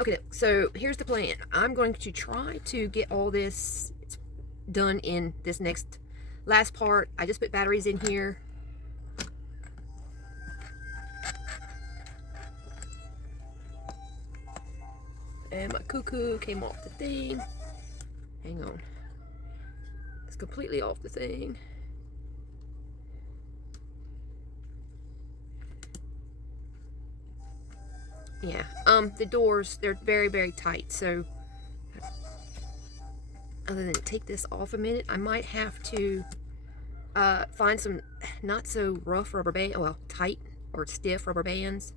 Okay, so here's the plan. I'm going to try to get all this done in this last part. I just put batteries in here. And my Cuckoo came off the thing. Hang on. It's completely off the thing. Yeah, the doors, they're very, very tight, so other than take this off a minute, I might have to find some not so rough rubber band, well, tight or stiff rubber bands.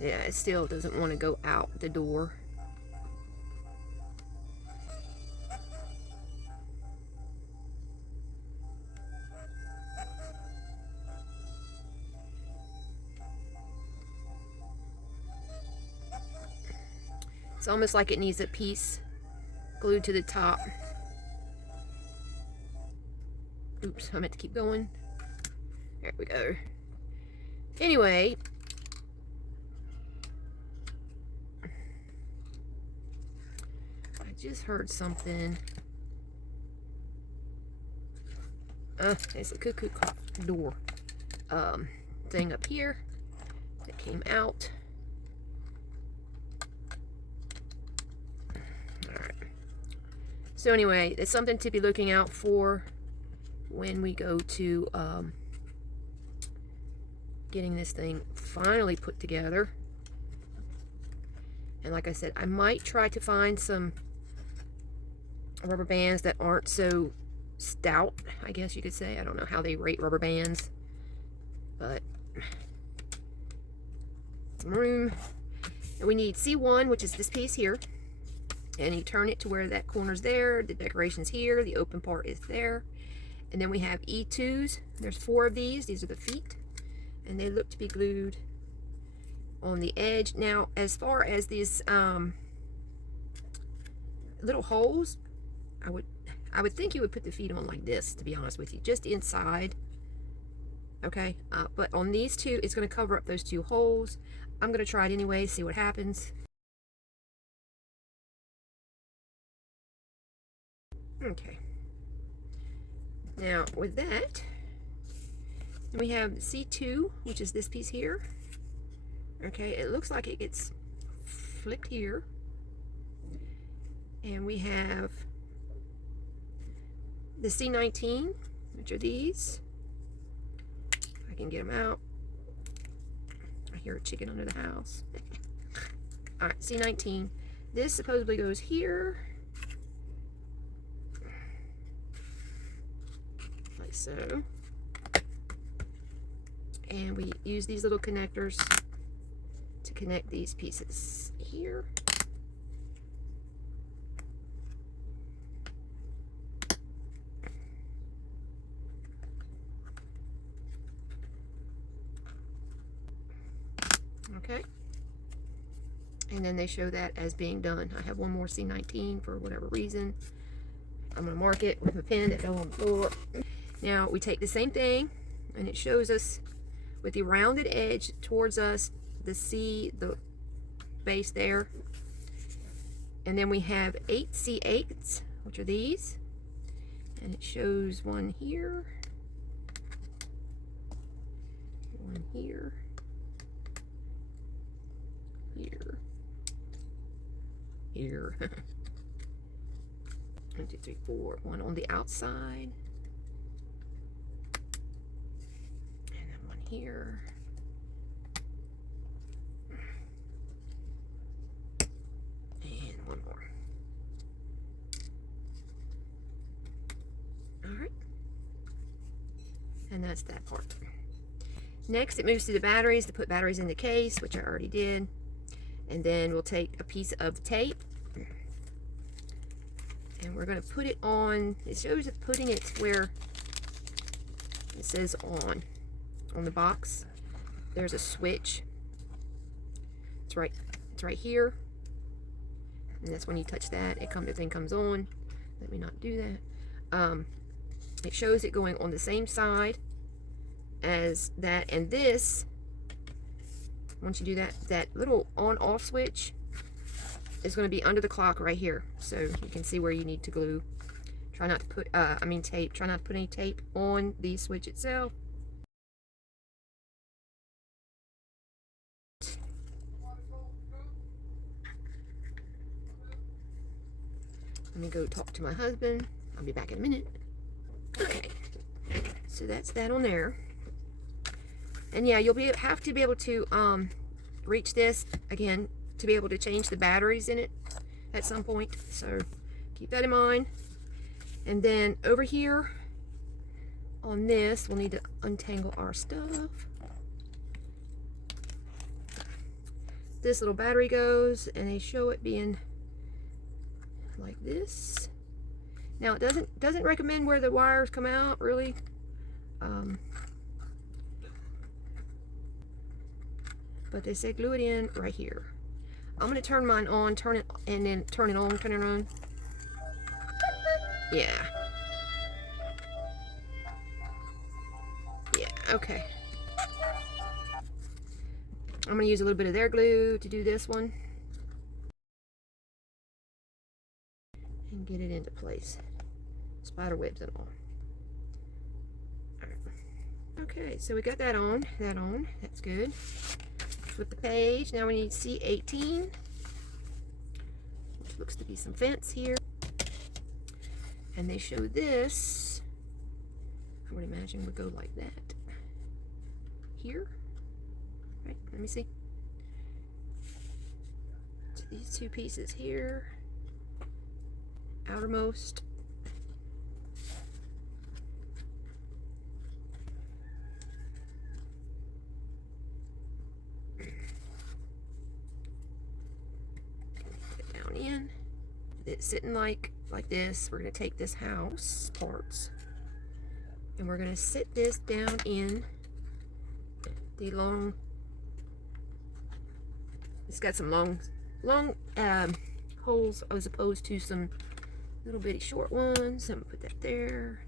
Yeah, it still doesn't want to go out the door. It's almost like it needs a piece glued to the top. Oops, I meant to keep going. There we go. Anyway, I just heard something. It's a Cuckoo door thing up here that came out. So anyway, it's something to be looking out for when we go to getting this thing finally put together. And like I said, I might try to find some rubber bands that aren't so stout, I guess you could say. I don't know how they rate rubber bands, but some room. And we need C1, which is this piece here. And you turn it to where that corner's there, the decoration's here, the open part is there. And then we have E2s. There's 4 of these. These are the feet. And they look to be glued on the edge. Now, as far as these little holes, I would think you would put the feet on like this, to be honest with you, just inside. Okay, but on these two, it's going to cover up those 2 holes. I'm going to try it anyway, see what happens. Okay. Now, with that, we have C2, which is this piece here. Okay, it looks like it gets flipped here. And we have the C19, which are these. If I can get them out. I hear a chicken under the house. All right, C19. This supposedly goes here. Like so. And we use these little connectors to connect these pieces here. Okay. And then they show that as being done. I have one more C19 for whatever reason. I'm going to mark it with a pen that fell on the floor. Now we take the same thing and it shows us with the rounded edge towards us, the base there. And then we have 8 C8s, which are these. And it shows one here, one here, here. 1, 2, 3, 4. One on the outside. And then one here. And one more. Alright. And that's that part. Next, it moves to the batteries, to put batteries in the case, which I already did. And then we'll take a piece of tape and we're going to put it on. It shows it putting it where it says on the box. There's a switch. It's right here. And that's when you touch that, the thing comes on. Let me not do that. It shows it going on the same side as that. And this, once you do that, that little on-off switch is going to be under the clock right here, so you can see where you need to glue. Try not to put tape. Try not to put any tape on the switch itself. Let me go talk to my husband. I'll be back in a minute. Okay, so that's that on there. And yeah, you'll have to be able to reach this again to be able to change the batteries in it at some point. So keep that in mind. And then over here on this, we'll need to untangle our stuff. This little battery goes, and they show it being like this. Now it doesn't recommend where the wires come out really. But they say glue it in right here. I'm gonna turn mine on, turn it, and then turn it on, turn it on. Yeah. Yeah, okay. I'm gonna use a little bit of their glue to do this one. And get it into place. Spider webs and all. Alright. Okay, so we got that on, that's good. Flip the page, now we need C18, which looks to be some fence here. And they show this, I would imagine would go like that. Here, right, let me see. So these two pieces here, outermost. Down in. It's sitting like this. We're going to take this house parts and we're going to sit this down in the long, it's got some long holes as opposed to some little bitty short ones. So I'm going to put that there.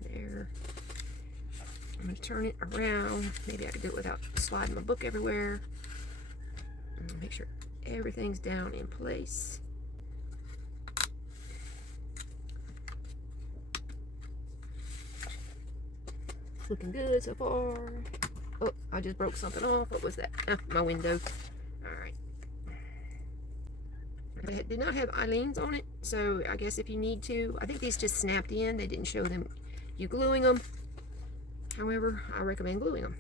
I'm going to turn it around. Maybe I could do it without sliding my book everywhere. Make sure everything's down in place. Looking good so far. Oh, I just broke something off. What was that? Ah, my window. Alright. They did not have eyelines on it, so I guess if you need to, I think these just snapped in. They didn't show them you gluing them. However, I recommend gluing them.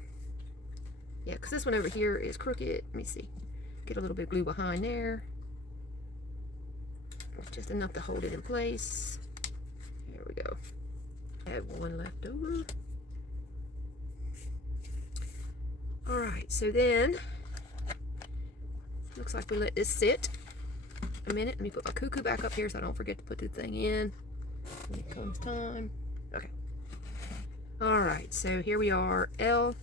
Yeah, because this one over here is crooked. Let me see. Get a little bit of glue behind there. Just enough to hold it in place. There we go. I have one left over. Alright, so then, looks like we let this sit a minute. Let me put my cuckoo back up here so I don't forget to put the thing in when it comes time. Okay. Alright, so here we are. L.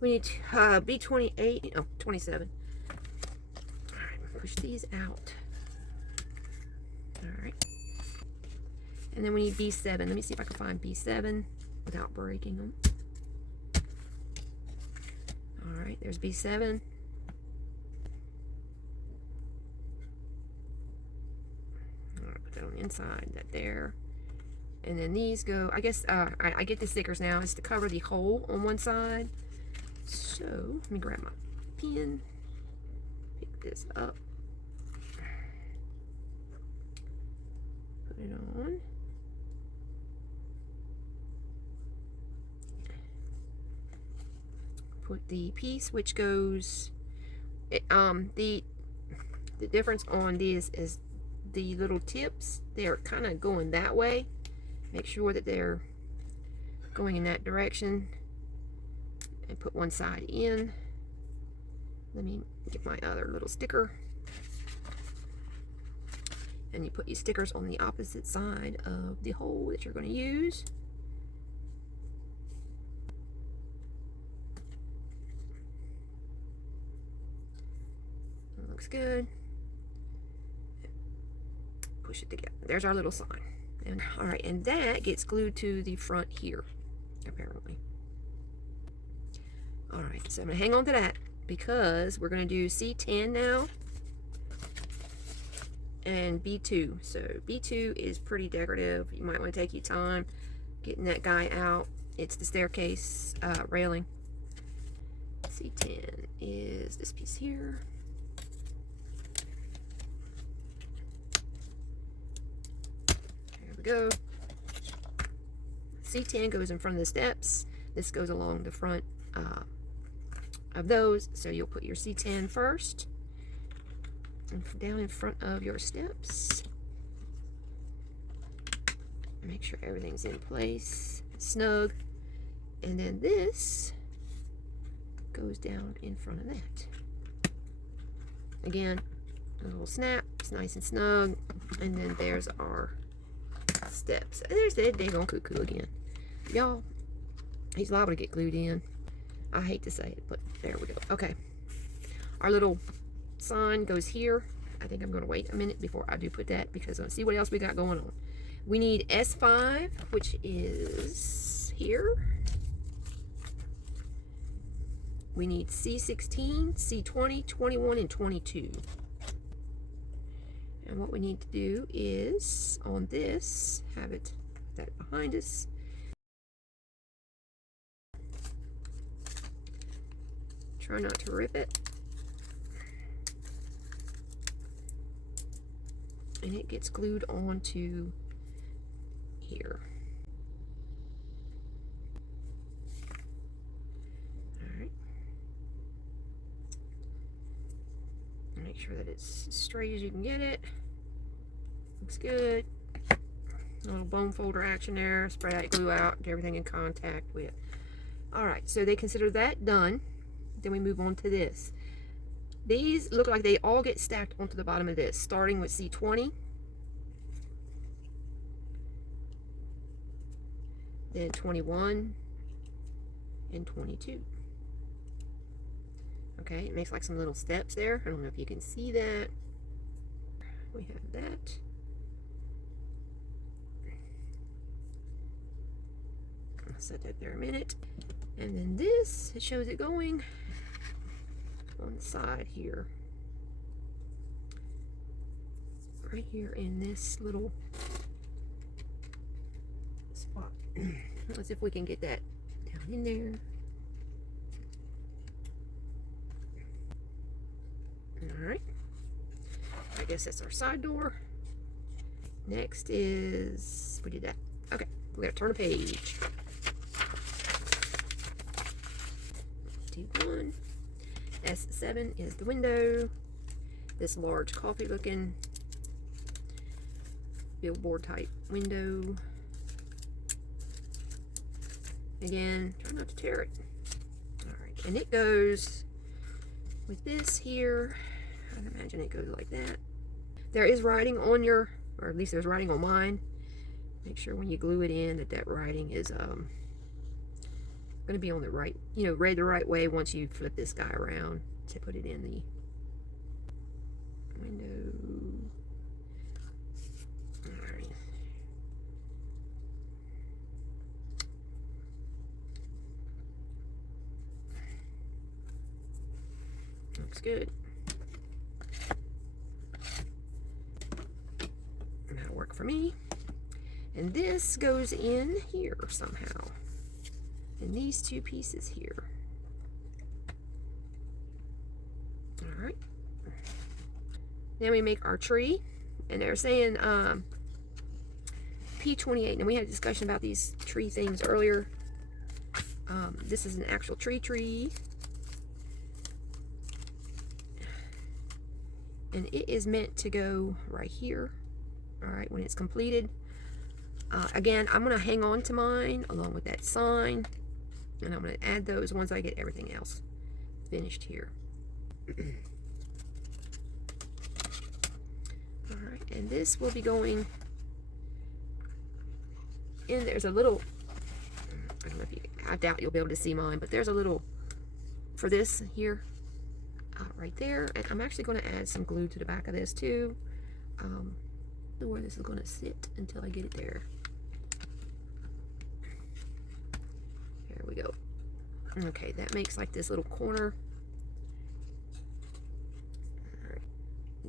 We need B28, oh, 27. Alright, push these out. Alright. And then we need B7. Let me see if I can find B7 without breaking them. Alright, there's B7. Alright, put that on the inside, that there. And then these go, I guess, I get the stickers now. It's to cover the hole on one side. So, let me grab my pen. Pick this up. Put it on. Put the piece which goes, the difference on these is the little tips, they're kind of going that way. Make sure that they're going in that direction. And put one side in. Let me get my other little sticker. And you put your stickers on the opposite side of the hole that you're going to use. That looks good. Push it together. There's our little sign. And all right, and that gets glued to the front here, apparently. All right, so I'm gonna hang on to that because we're gonna do C10 now and B2. So B2 is pretty decorative. You might want to take your time getting that guy out. It's the staircase railing. C10 is this piece here. There we go. C10 goes in front of the steps. This goes along the front of those. So you'll put your C10 first and down in front of your steps. Make sure everything's in place, snug. And then this goes down in front of that. Again, a little snap, it's nice and snug. And then there's our steps. And there's that daggone Cuckoo again. Y'all, he's liable to get glued in. I hate to say it, but there we go. Okay. Our little sign goes here. I think I'm going to wait a minute before I do put that because let's see what else we got going on. We need S5, which is here. We need C16, C20, 21, and 22. And what we need to do is, on this, have it that behind us. Try not to rip it. And it gets glued onto here. Alright. Make sure that it's as straight as you can get it. Looks good. A little bone folder action there. Spread that glue out, get everything in contact with. Alright, so they consider that done. Then we move on to this. These look like they all get stacked onto the bottom of this, starting with C20. Then 21 and 22. Okay, it makes like some little steps there. I don't know if you can see that. We have that. I'll set that there a minute. And then this, it shows it going on the side here. Right here in this little spot. Let's see if we can get that down in there. Alright. I guess that's our side door. Next is, we did that. Okay, we gotta turn a page. D1. S7 is the window. This large coffee looking billboard type window. Again, try not to tear it. Alright, and it goes with this here. I'd imagine it goes like that. There is writing on your, or at least there's writing on mine. Make sure when you glue it in that that writing is going to be on the right, you know, read the right way once you flip this guy around to put it in the window. Alright. Looks good. That'll work for me. And this goes in here somehow. And these two pieces here. Alright. Then we make our tree. And they're saying P28. And we had a discussion about these tree things earlier. This is an actual tree. And it is meant to go right here. Alright, when it's completed. Again, I'm going to hang on to mine along with that sign. And I'm going to add those once I get everything else finished here. Alright, and this will be going in. There's a little, I don't know if you, I doubt you'll be able to see mine, but there's a little, for this here, right there. And I'm actually going to add some glue to the back of this too. Where this is going to sit until I get it there. There we go. Okay, that makes like this little corner. All right.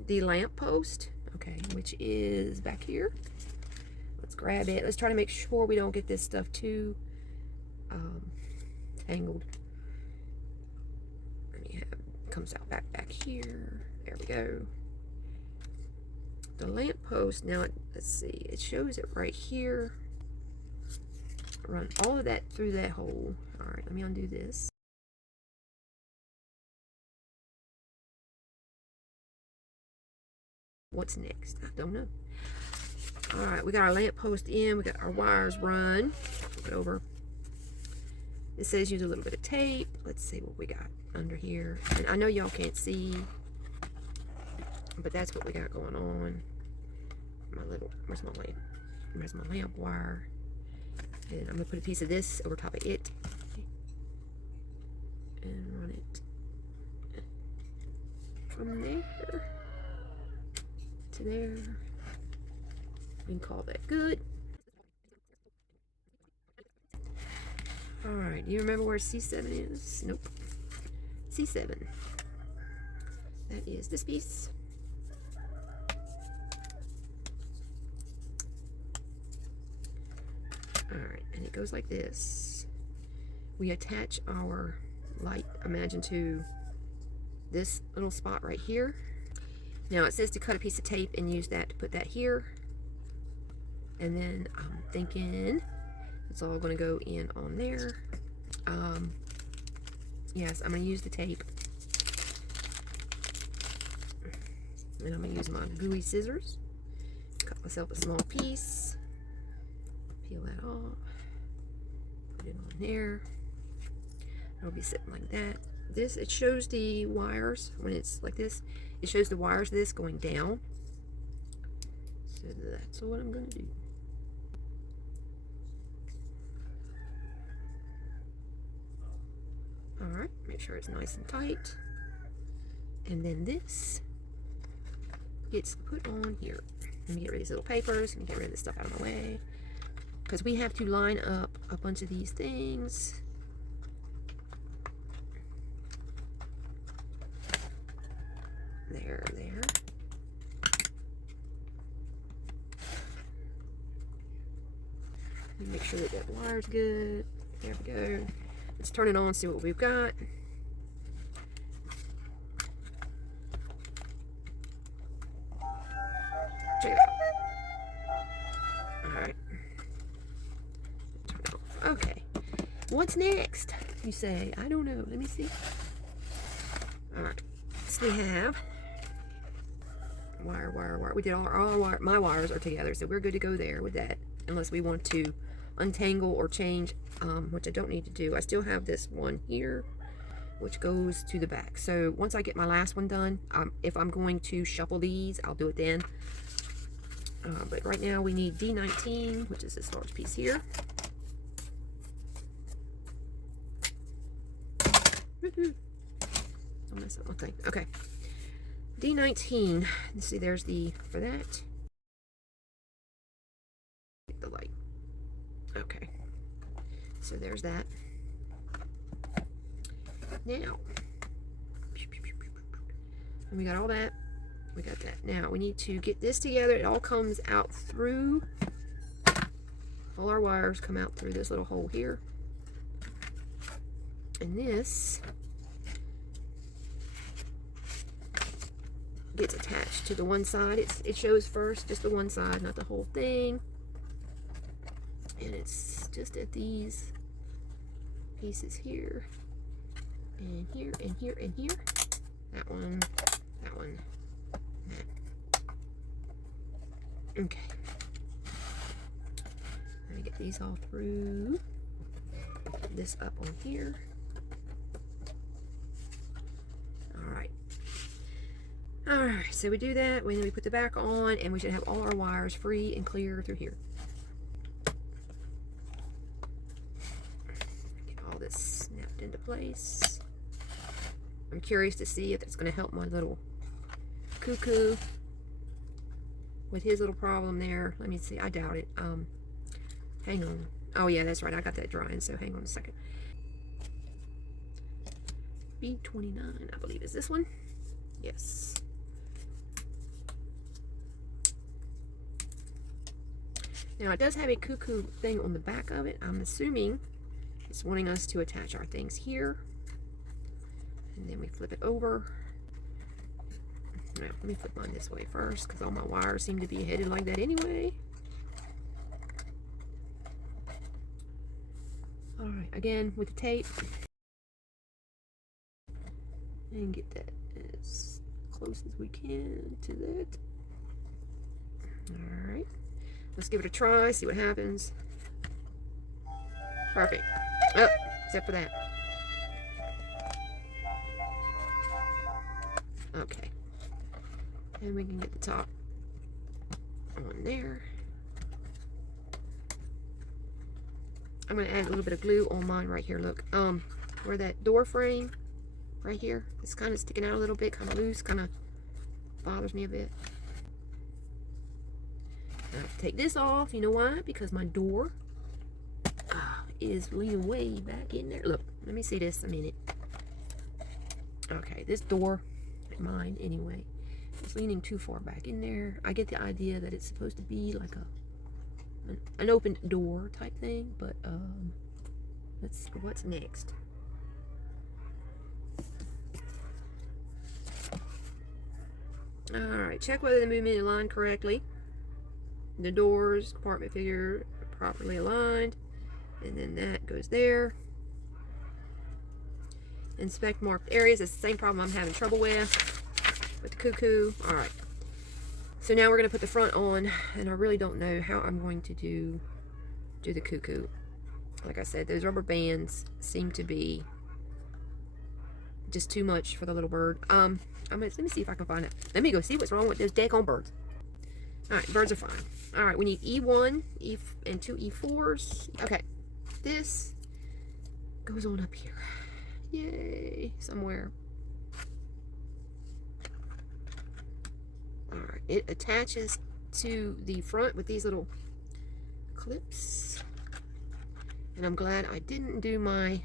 The lamp post, okay, which is back here. Let's grab it. Let's try to make sure we don't get this stuff too tangled. Let me have it comes out back here. There we go. The lamp post, now let's see, it shows it right here. Run all of that through that hole. All right, let me undo this. What's next? I don't know. All right, we got our lamp post in. We got our wires run. Flip it over. It says use a little bit of tape. Let's see what we got under here. And I know y'all can't see, but that's what we got going on. Where's my lamp? Where's my lamp wire? And I'm gonna put a piece of this over top of it and run it from there to there. We can call that good. All right, do you remember where C7 is? Nope. C7. That is this piece. All right, and it goes like this. We attach our light, imagine, to this little spot right here. Now it says to cut a piece of tape and use that to put that here. And then I'm thinking it's all going to go in on there. Yes, I'm going to use the tape. And I'm going to use my gooey scissors. Cut myself a small piece. Peel that off. Put it on there. It'll be sitting like that. This, it shows the wires when it's like this. It shows the wires of this going down. So that's what I'm going to do. Alright, make sure it's nice and tight. And then this gets put on here. Let me get rid of these little papers. Let me get rid of this stuff out of my way. Because we have to line up a bunch of these things. There. Let me make sure that that wire's good. There we go. Let's turn it on and see what we've got. Check it out. Alright. Turn it off. Okay. What's next? You say, I don't know. Let me see. Alright. So we have wire. We did all wire. My wires are together, so we're good to go there with that. Unless we want to untangle or change, which I don't need to do. I still have this one here, which goes to the back. So once I get my last one done, if I'm going to shuffle these, I'll do it then. But right now we need D19, which is this large piece here. Don't mess up my thing. Okay. D19. Let's see, there's the, for that. The light. Okay. So there's that. Now, we got all that. We got that. Now we need to get this together. It all comes out through, all our wires come out through this little hole here. And this gets attached to the one side. It shows first just the one side, not the whole thing. And it's just at these pieces here, and here, and here, and here. That one, that. Okay. Let me get these all through. This up on here. Alright. Alright, so we do that, then we put the back on, and we should have all our wires free and clear through here. Get all this snapped into place. I'm curious to see if it's going to help my little Cuckoo with his little problem there. Let me see. I doubt it. Hang on. Oh yeah, that's right. I got that drying, so hang on a second. B29, I believe is this one. Yes. Now it does have a Cuckoo thing on the back of it. I'm assuming it's wanting us to attach our things here. And then we flip it over. Now, let me flip mine this way first because all my wires seem to be headed like that anyway. Alright, again with the tape. And get that as close as we can to that. Alright. Let's give it a try, see what happens. Perfect. Oh, except for that. Okay. And we can get the top on there. I'm going to add a little bit of glue on mine right here. Look, where that door frame right here, it's kind of sticking out a little bit, kind of loose, kind of bothers me a bit. I have to take this off. You know why? Because my door is leaning way back in there. Look, let me see this a minute. Okay, this door, mine anyway, is leaning too far back in there. I get the idea that it's supposed to be like an open door type thing, but let's see what's next. Alright, check whether the movement is aligned correctly. The doors, compartment figure are properly aligned. And then that goes there. Inspect marked areas. It's the same problem I'm having trouble with the Cuckoo. Alright. So now we're going to put the front on. And I really don't know how I'm going to do the Cuckoo. Like I said, those rubber bands seem to be just too much for the little bird. Let me see if I can find it. Let me go see what's wrong with those daggone birds. Alright, birds are fine. Alright, we need E1 and 2 E4s. Okay, this goes on up here. Yay, somewhere. Alright, it attaches to the front with these little clips. And I'm glad I didn't do my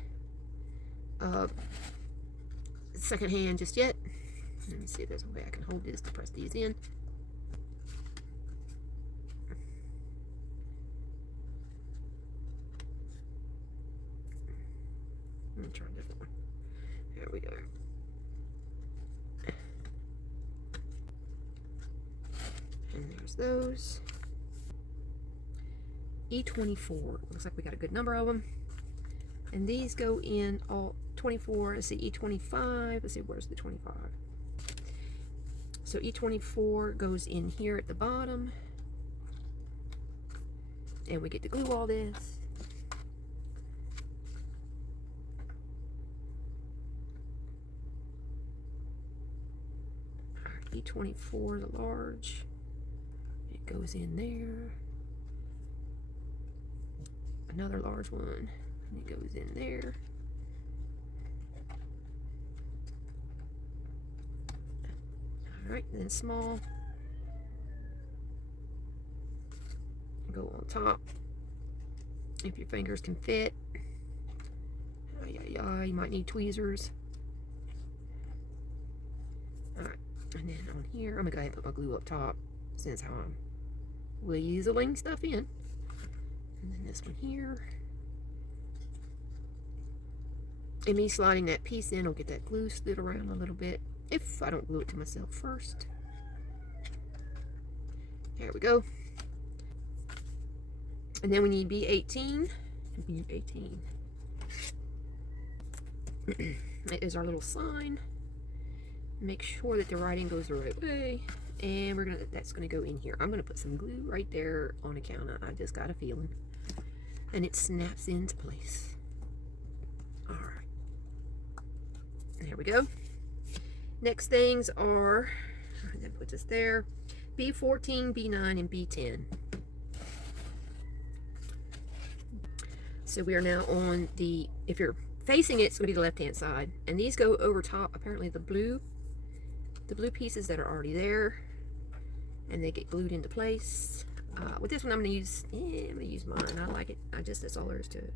second hand just yet. Let me see if there's a way I can hold this to press these in. Let me try a different one. There we go. And there's those. E24. Looks like we got a good number of them. And these go in all 24. Let's see, E25. Let's see, where's the 25? So E24 goes in here at the bottom. And we get to glue all this. E24, the large. It goes in there. Another large one. And it goes in there. Alright, then small. Go on top. If your fingers can fit. You might need tweezers. Alright, and then on here, I'm going to go ahead and put my glue up top since I'm weaseling stuff in. And then this one here. And me sliding that piece in will get that glue slid around a little bit if I don't glue it to myself first. There we go. And then we need B18. B18. That is our little sign. Make sure that the writing goes the right way. And that's gonna go in here. I'm gonna put some glue right there on account of, I just got a feeling. And it snaps into place. Alright. There we go. Next things are, I'm gonna put this there, B14, B9, and B10. So we are now on the, if you're facing it, it's gonna be the left-hand side. And these go over top, apparently the blue pieces that are already there. And they get glued into place. With this one, I'm gonna use mine. I like it. That's all there is to it.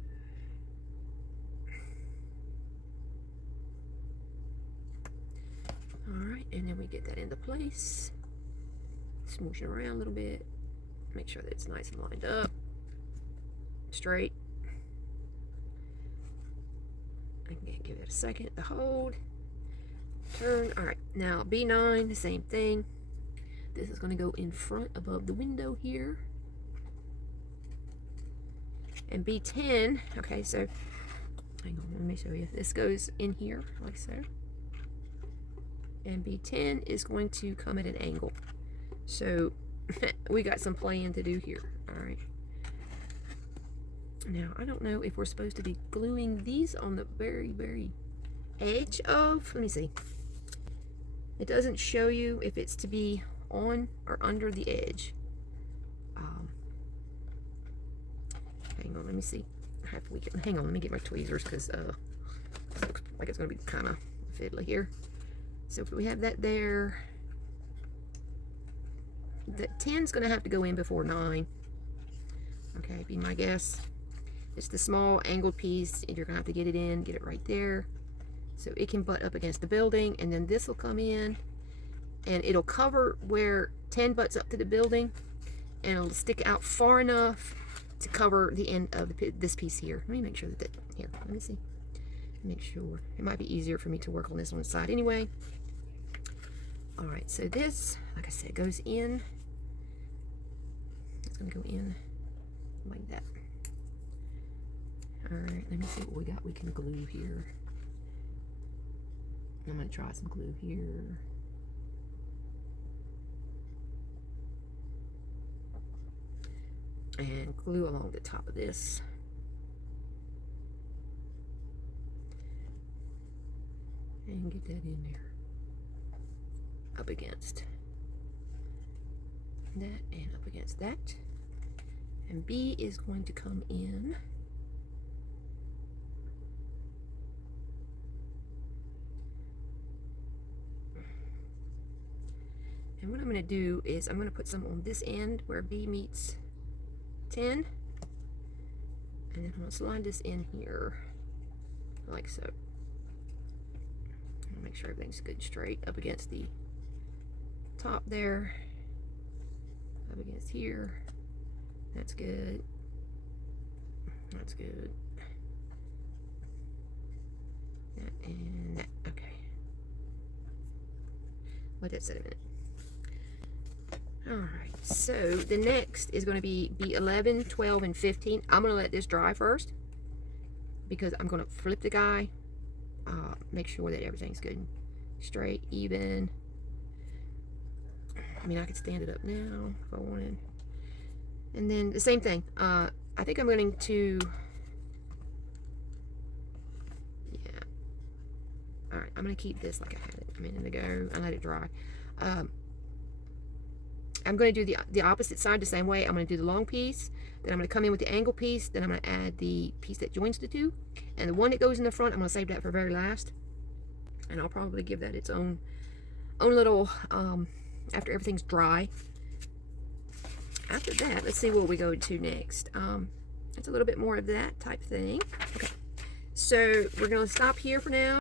Alright, and then we get that into place. Smoosh it around a little bit. Make sure that it's nice and lined up. Straight. I can give it a second to hold. Turn. Alright, now B9, the same thing. This is going to go in front above the window here. And B10, okay, so hang on, let me show you. This goes in here like so. And B10 is going to come at an angle. So we got some playing to do here. Alright. Now, I don't know if we're supposed to be gluing these on the very, very edge of, let me see. It doesn't show you if it's to be on or under the edge. Hang on, let me see. Hang on, let me get my tweezers because it looks like it's going to be kind of fiddly here. So if we have that there, the 10's going to have to go in before 9. Okay, be my guess. It's the small angled piece, and you're going to have to get it in, get it right there. So it can butt up against the building, and then this will come in, and it'll cover where 10 butts up to the building, and it'll stick out far enough to cover the end of this piece here. Let me make sure that, here, let me see. Make sure. It might be easier for me to work on this one side anyway. Alright, so this, like I said, goes in. It's going to go in like that. Alright, let me see what we got we can glue here. I'm going to try some glue here. And glue along the top of this. And get that in there. Up against that and up against that. And B is going to come in. And what I'm going to do is I'm going to put some on this end where B meets 10. And then I'm going to slide this in here like so. Make sure everything's good straight up against the top there. Up against here. That's good. That's good. That and that. Okay. Let that set a minute. Alright, so the next is going to be B11, 12, and 15. I'm going to let this dry first because I'm going to flip the guy. Make sure that everything's good and straight, even. I mean, I could stand it up now if I wanted. And then the same thing. I think I'm going to, yeah. Alright, I'm going to keep this like I had it a minute ago and let it dry. I'm going to do the opposite side the same way. I'm going to do the long piece, then I'm going to come in with the angle piece, then I'm going to add the piece that joins the two, and the one that goes in the front, I'm going to save that for very last, and I'll probably give that its own little, after everything's dry. After that, let's see what we go to next. It's a little bit more of that type thing. Okay, so we're going to stop here for now.